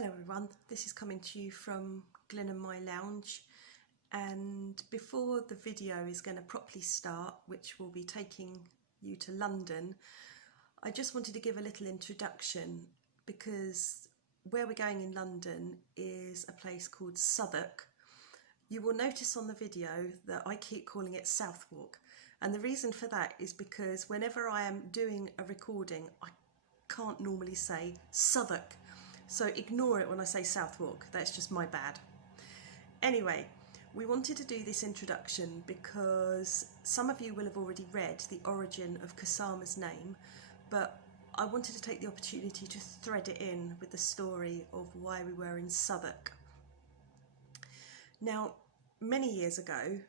Hello everyone, this is coming to you from Glyn and My Lounge, and before the video is going to properly start, which will be taking you to London, I just wanted to give a little introduction because where we're going in London is a place called Southwark. You will notice on the video that I keep calling it Southwark, and the reason for that is because whenever I am doing a recording I can't normally say Southwark. So ignore it when I say Southwark, that's just my bad. Anyway, we wanted to do this introduction because some of you will have already read the origin of Kasama's name, but I wanted to take the opportunity to thread it in with the story of why we were in Southwark. Now, many years ago,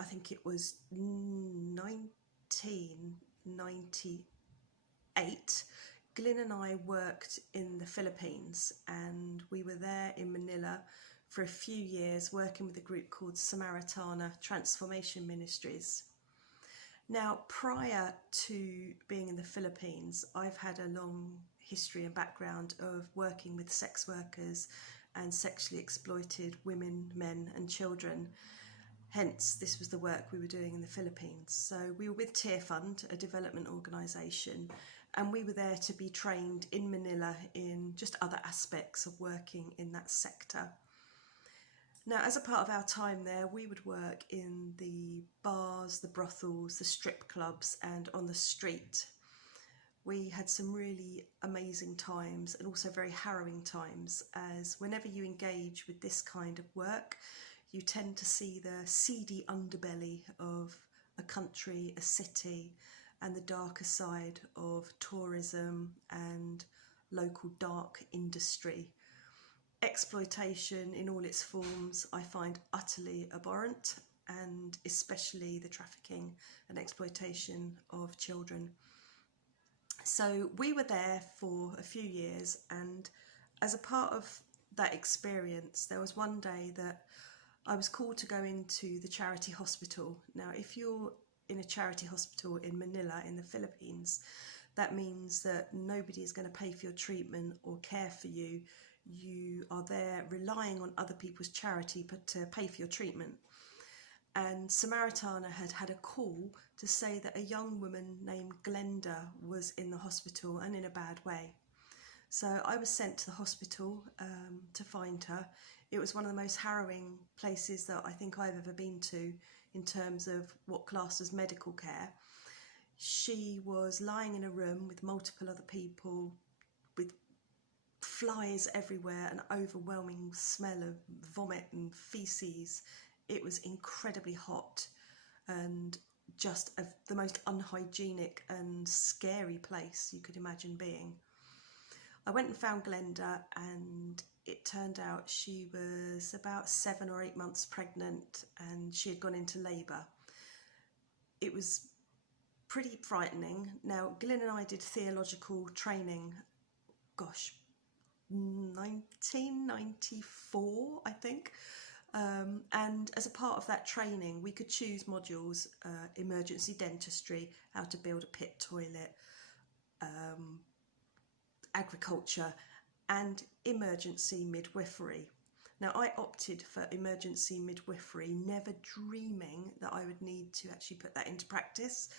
I think it was 1998, Glyn and I worked in the Philippines, and we were there in Manila for a few years working with a group called Samaritana Transformation Ministries. Now, prior to being in the Philippines, I've had a long history and background of working with sex workers and sexually exploited women, men and children. Hence, this was the work we were doing in the Philippines. So we were with Tear Fund, a development organisation, and we were there to be trained in Manila in just other aspects of working in that sector. Now, as a part of our time there, we would work in the bars, the brothels, the strip clubs and on the street. We had some really amazing times and also very harrowing times, as whenever you engage with this kind of work, you tend to see the seedy underbelly of a country, a city, and the darker side of tourism and local dark industry. Exploitation in all its forms I find utterly abhorrent, and especially the trafficking and exploitation of children. So we were there for a few years, and as a part of that experience, there was one day that I was called to go into the charity hospital. Now, if you're in a charity hospital in Manila in the Philippines, that means that nobody is going to pay for your treatment or care for you. You are there relying on other people's charity to pay for your treatment. And Samaritana had had a call to say that a young woman named Glenda was in the hospital and in a bad way. So I was sent to the hospital to find her. It was one of the most harrowing places that I think I've ever been to in terms of what classed as medical care. She was lying in a room with multiple other people, with flies everywhere, an overwhelming smell of vomit and feces. It was incredibly hot and just the most unhygienic and scary place you could imagine being. I went and found Glenda, and it turned out she was about 7 or 8 months pregnant and she had gone into labour. It was pretty frightening. Now, Glyn and I did theological training, 1994, I think. And as a part of that training, we could choose modules, emergency dentistry, how to build a pit toilet, agriculture and emergency midwifery. Now, I opted for emergency midwifery, never dreaming that I would need to actually put that into practice.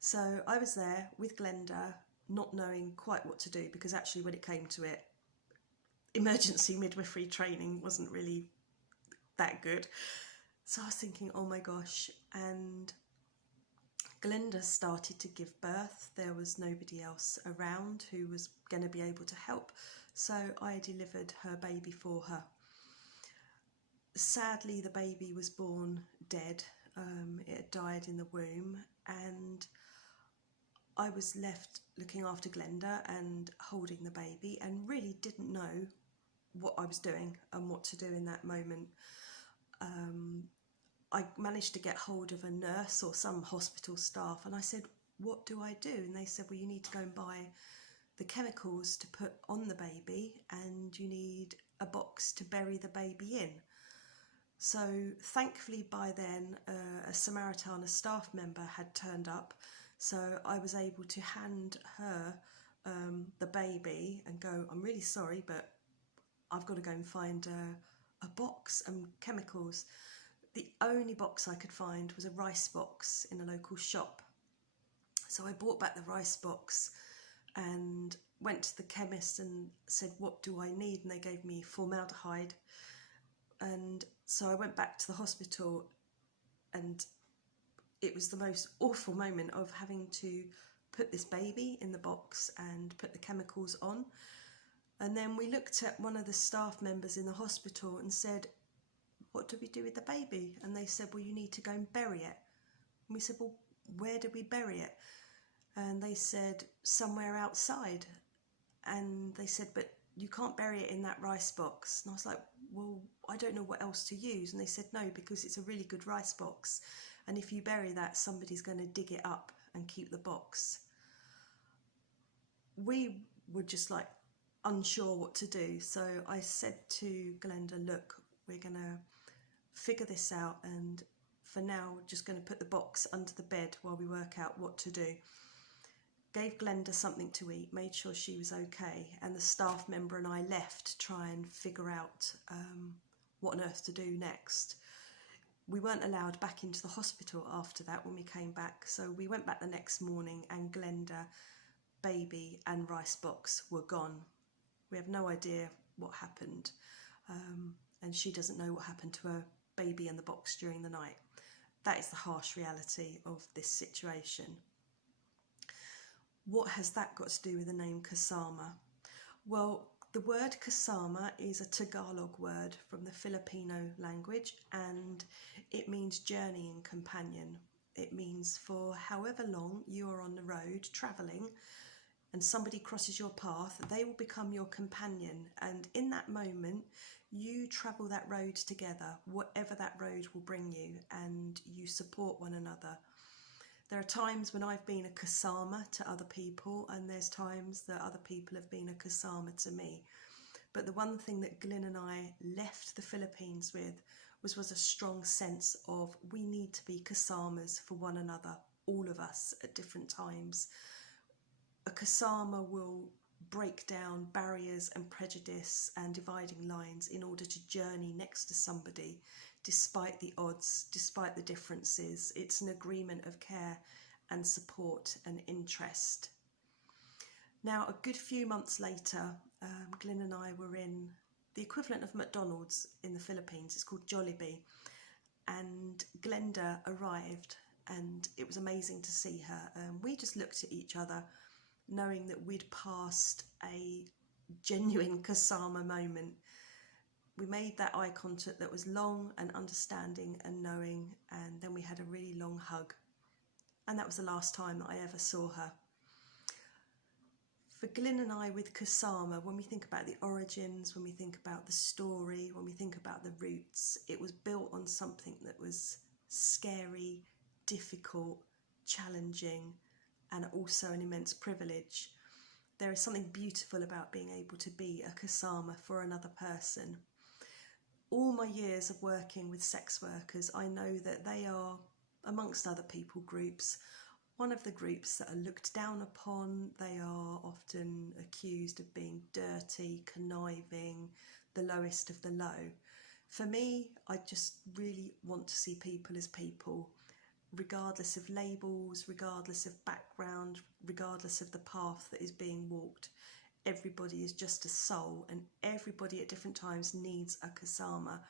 So I was there with Glenda, not knowing quite what to do, because actually when it came to it, emergency midwifery training wasn't really that good. So I was thinking, oh my gosh, and Glenda started to give birth. There was nobody else around who was going to be able to help, so I delivered her baby for her. Sadly, the baby was born dead. It had died in the womb, and I was left looking after Glenda and holding the baby, and really didn't know what I was doing and what to do in that moment. I managed to get hold of a nurse or some hospital staff, and I said, what do I do? And they said, well, you need to go and buy the chemicals to put on the baby, and you need a box to bury the baby in. So thankfully by then a Samaritana staff member had turned up, so I was able to hand her the baby and go, I'm really sorry, but I've got to go and find a box and chemicals. The only box I could find was a rice box in a local shop. So I bought back the rice box and went to the chemist and said, what do I need? And they gave me formaldehyde. And so I went back to the hospital, and it was the most awful moment of having to put this baby in the box and put the chemicals on. And then we looked at one of the staff members in the hospital and said, what do we do with the baby? And they said, well, you need to go and bury it. And we said, well, where do we bury it? And they said, somewhere outside. And they said, but you can't bury it in that rice box. And I was like, well, I don't know what else to use. And they said, no, because it's a really good rice box. And if you bury that, somebody's going to dig it up and keep the box. We were just like unsure what to do. So I said to Glenda, look, we're going to figure this out. And for now, we're just going to put the box under the bed while we work out what to do. Gave Glenda something to eat, made sure she was okay, and the staff member and I left to try and figure out what on earth to do next. We weren't allowed back into the hospital after that when we came back, so we went back the next morning and Glenda, baby and rice box were gone. We have no idea what happened, and she doesn't know what happened to her baby in the box during the night. That is the harsh reality of this situation. What has that got to do with the name kasama? Well, the word kasama is a Tagalog word from the Filipino language, and it means journeying companion. It means for however long you are on the road travelling and somebody crosses your path, they will become your companion, and in that moment you travel that road together, whatever that road will bring you, and you support one another. There are times when I've been a kasama to other people, and there's times that other people have been a kasama to me. But the one thing that Glyn and I left the Philippines with was a strong sense of we need to be kasamas for one another, all of us at different times. A kasama will break down barriers and prejudice and dividing lines in order to journey next to somebody, despite the odds, despite the differences. It's an agreement of care and support and interest. Now, a good few months later, Glyn and I were in the equivalent of McDonald's in the Philippines. It's called Jollibee. And Glenda arrived, and it was amazing to see her. We just looked at each other, knowing that we'd passed a genuine kasama moment. We made that eye contact that was long and understanding and knowing, and then we had a really long hug. And that was the last time that I ever saw her. For Glyn and I with kasama, when we think about the origins, when we think about the story, when we think about the roots, it was built on something that was scary, difficult, challenging, and also an immense privilege. There is something beautiful about being able to be a kasama for another person. All my years of working with sex workers, I know that they are, amongst other people groups, one of the groups that are looked down upon. They are often accused of being dirty, conniving, the lowest of the low. For me, I just really want to see people as people, regardless of labels, regardless of background, regardless of the path that is being walked. Everybody is just a soul, and everybody at different times needs a kasama.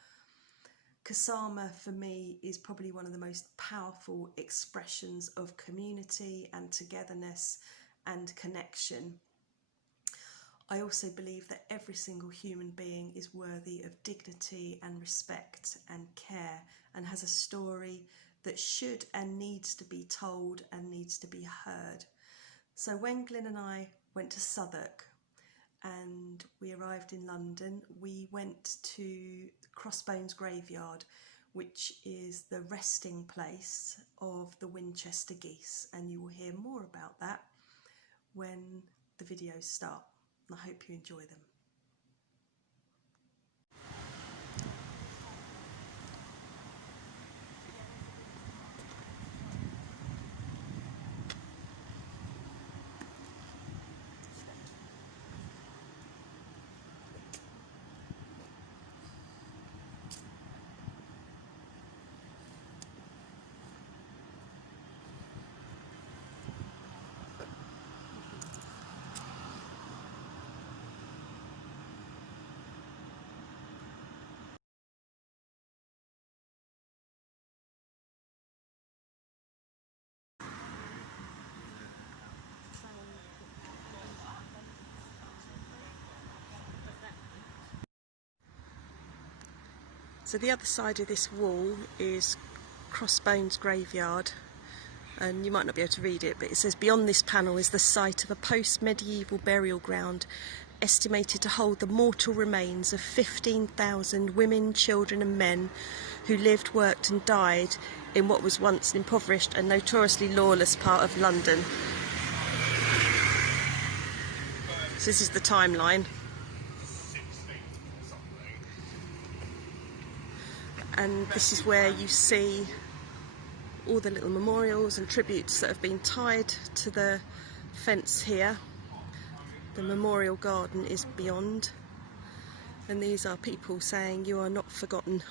Kasama for me is probably one of the most powerful expressions of community and togetherness and connection. I also believe that every single human being is worthy of dignity and respect and care, and has a story that should and needs to be told and needs to be heard. So when Glyn and I went to Southwark and we arrived in London, we went to Crossbones graveyard, which is the resting place of the Winchester geese, and you will hear more about that when the videos start. I hope you enjoy them. So the other side of this wall is Crossbones graveyard, and you might not be able to read it, but it says beyond this panel is the site of a post-medieval burial ground estimated to hold the mortal remains of 15,000 women, children and men who lived, worked and died in what was once an impoverished and notoriously lawless part of London. So this is the timeline. And this is where you see all the little memorials and tributes that have been tied to the fence here. The memorial garden is beyond, and these are people saying you are not forgotten.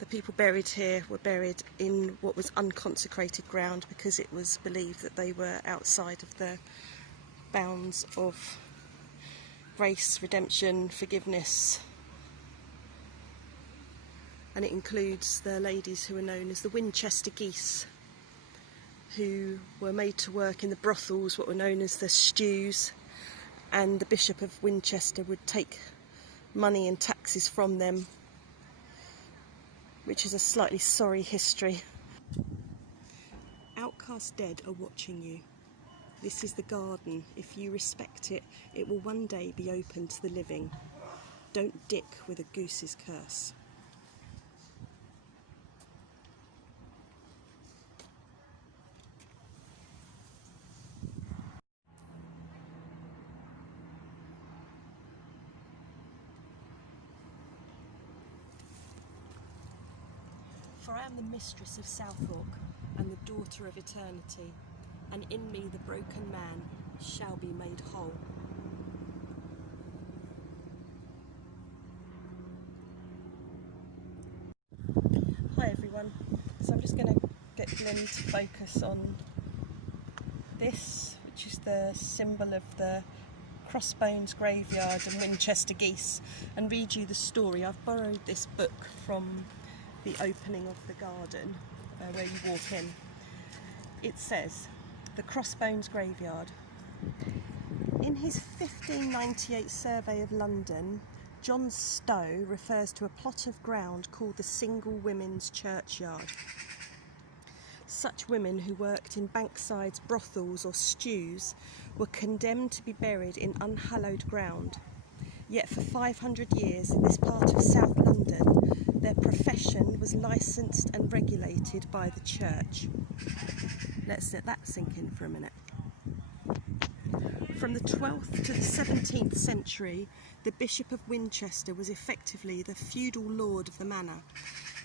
The people buried here were buried in what was unconsecrated ground because it was believed that they were outside of the bounds of grace, redemption, forgiveness. And it includes the ladies who are known as the Winchester Geese, who were made to work in the brothels, what were known as the stews, and the Bishop of Winchester would take money and taxes from them, which is a slightly sorry history. Outcast dead are watching you. This is the garden. If you respect it, it will one day be open to the living. Don't dick with a goose's curse. For I am the mistress of Southwark, and the daughter of eternity, and in me the broken man shall be made whole. Hi everyone, so I'm just going to get Glenn to focus on this, which is the symbol of the Crossbones graveyard and Winchester Geese, and read you the story. I've borrowed this book from the opening of the garden where you walk in. It says, the Crossbones graveyard. In his 1598 survey of London, John Stow refers to a plot of ground called the Single Women's Churchyard. Such women who worked in banksides, brothels or stews were condemned to be buried in unhallowed ground. Yet for 500 years in this part of South London, their profession was licensed and regulated by the church. Let's let that sink in for a minute. From the 12th to the 17th century, the Bishop of Winchester was effectively the feudal lord of the manor.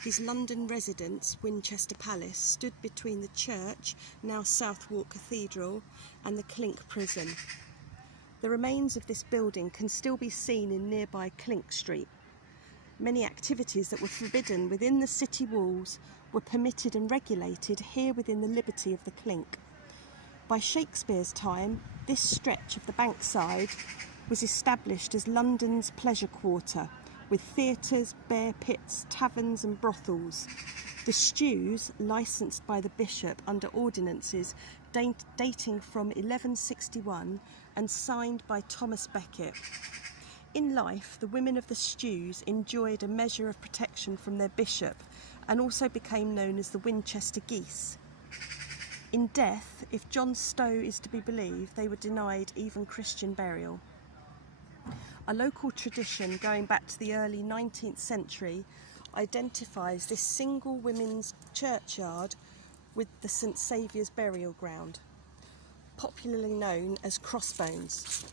His London residence, Winchester Palace, stood between the church, now Southwark Cathedral, and the Clink Prison. The remains of this building can still be seen in nearby Clink Street. Many activities that were forbidden within the city walls were permitted and regulated here within the liberty of the Clink. By Shakespeare's time, this stretch of the Bankside was established as London's pleasure quarter, with theatres, bear pits, taverns and brothels. The stews, licensed by the bishop under ordinances dating from 1161 and signed by Thomas Becket. In life, the women of the stews enjoyed a measure of protection from their bishop and also became known as the Winchester Geese. In death, if John Stow is to be believed, they were denied even Christian burial. A local tradition going back to the early 19th century identifies this single women's churchyard with the St Saviour's burial ground, popularly known as Crossbones.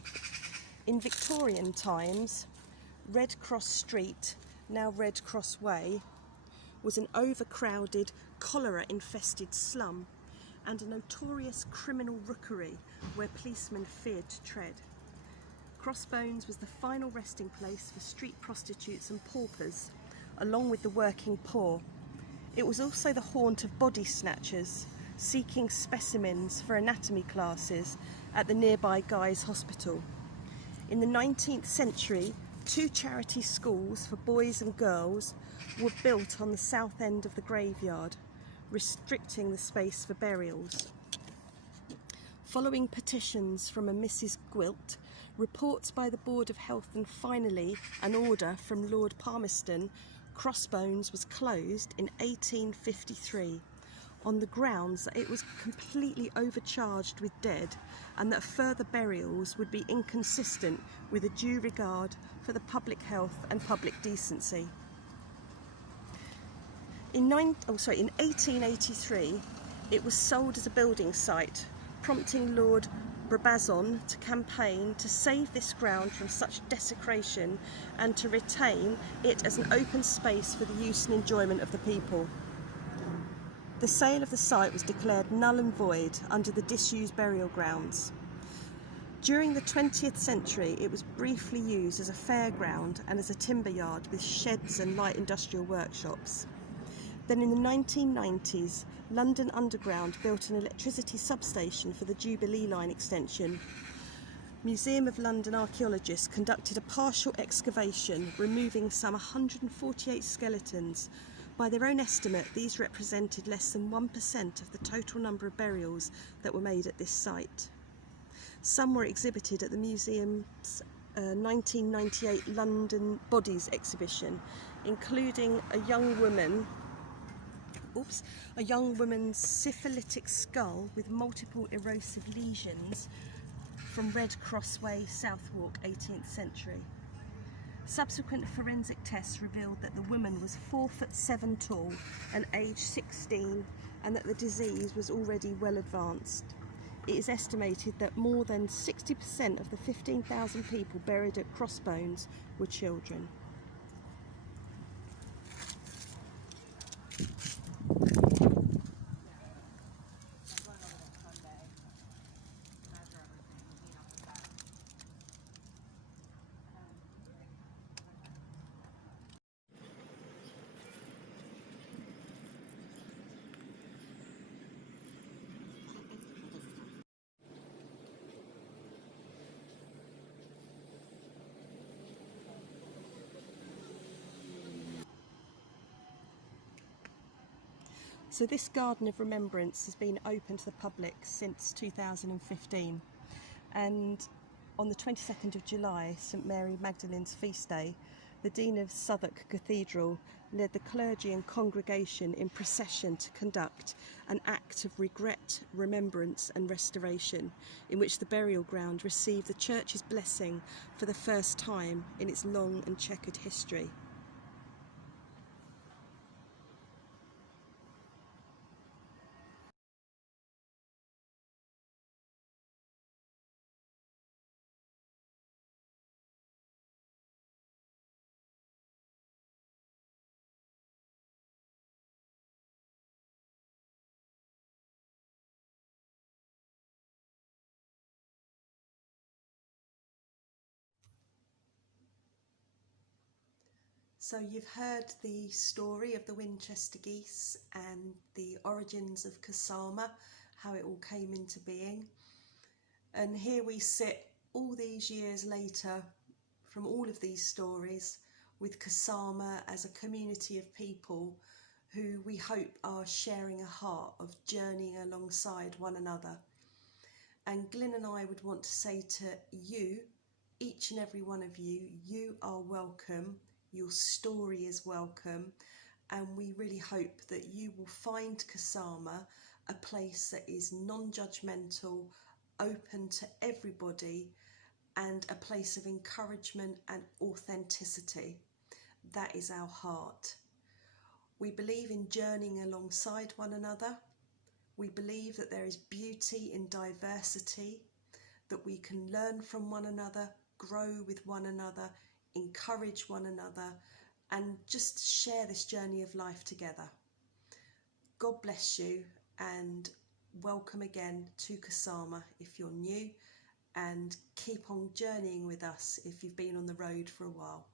In Victorian times, Red Cross Street, now Red Cross Way, was an overcrowded, cholera-infested slum and a notorious criminal rookery where policemen feared to tread. Crossbones was the final resting place for street prostitutes and paupers, along with the working poor. It was also the haunt of body snatchers seeking specimens for anatomy classes at the nearby Guy's Hospital. In the 19th century, 2 charity schools for boys and girls were built on the south end of the graveyard, restricting the space for burials. Following petitions from a Mrs. Gwilt, reports by the Board of Health and finally an order from Lord Palmerston, Crossbones was closed in 1853 on the grounds that it was completely overcharged with dead and that further burials would be inconsistent with a due regard for the public health and public decency. In 1883, it was sold as a building site, prompting Lord Brabazon to campaign to save this ground from such desecration and to retain it as an open space for the use and enjoyment of the people. The sale of the site was declared null and void under the disused burial grounds. During the 20th century, it was briefly used as a fairground and as a timber yard with sheds and light industrial workshops. Then in the 1990s, London Underground built an electricity substation for the Jubilee Line extension. Museum of London archaeologists conducted a partial excavation, removing some 148 skeletons. By their own estimate, these represented less than 1% of the total number of burials that were made at this site. Some were exhibited at the museum's 1998 London Bodies exhibition, including a young woman's syphilitic skull with multiple erosive lesions from Red Cross Way, Southwark, 18th century. Subsequent forensic tests revealed that the woman was 4'7" tall and aged 16, and that the disease was already well advanced. It is estimated that more than 60% of the 15,000 people buried at Crossbones were children. So this Garden of Remembrance has been open to the public since 2015, and on the 22nd of July, St Mary Magdalene's feast day, the Dean of Southwark Cathedral led the clergy and congregation in procession to conduct an act of regret, remembrance and restoration, in which the burial ground received the church's blessing for the first time in its long and checkered history. So you've heard the story of the Winchester geese and the origins of kasama, how it all came into being. And here we sit all these years later from all of these stories with kasama as a community of people who we hope are sharing a heart of journeying alongside one another. And Glyn and I would want to say to you, each and every one of you, you are welcome. Your story is welcome, and we really hope that you will find kasama a place that is non-judgmental, open to everybody, and a place of encouragement and authenticity. That is our heart. We believe in journeying alongside one another. We believe that there is beauty in diversity, that we can learn from one another, grow with one another, encourage one another, and just share this journey of life together. God bless you, and welcome again to kasama if you're new, and keep on journeying with us if you've been on the road for a while.